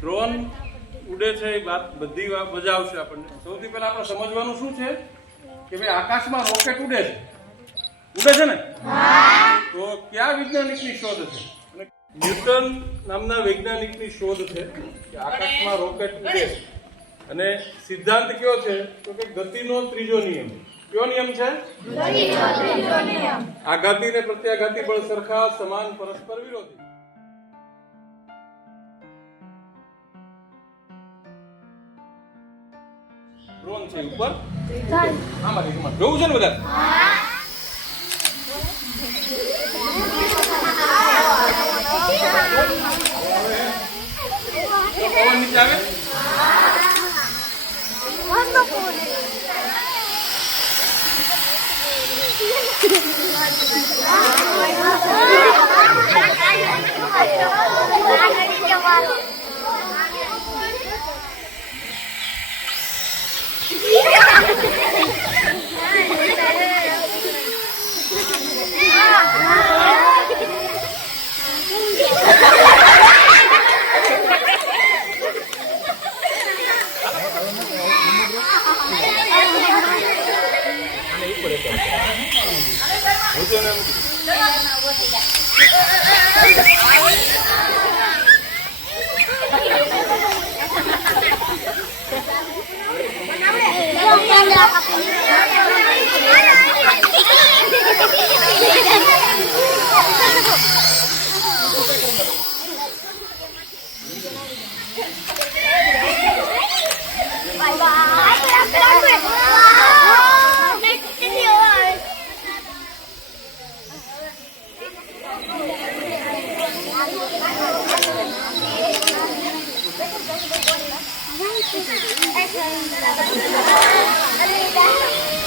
Drone ઉડે છે એ વાત બધી વાત મજા આવશે આપણને. સૌથી પહેલા આપણે સમજવાનું શું છે કે ભાઈ આકાશમાં રોકેટ ઉડે છે ને? તો કયા વૈજ્ઞાનિકની શોધ છે? અને ન્યૂટન નામના વૈજ્ઞાનિકની શોધ છે કે આકાશમાં રોકેટ ઉડે છે. અને સિદ્ધાંત કયો છે તો કે ગતિનો ત્રીજો નિયમ. કયો નિયમ છે? આઘાતી ને પ્રત્યાઘાતી બળ સરખા, સમાન, પરસ્પર વિરોધી. ડ્રોન છે ઉપર આમાંથી જોવું છે ને બધા? પવન નીચે આવે Excellent.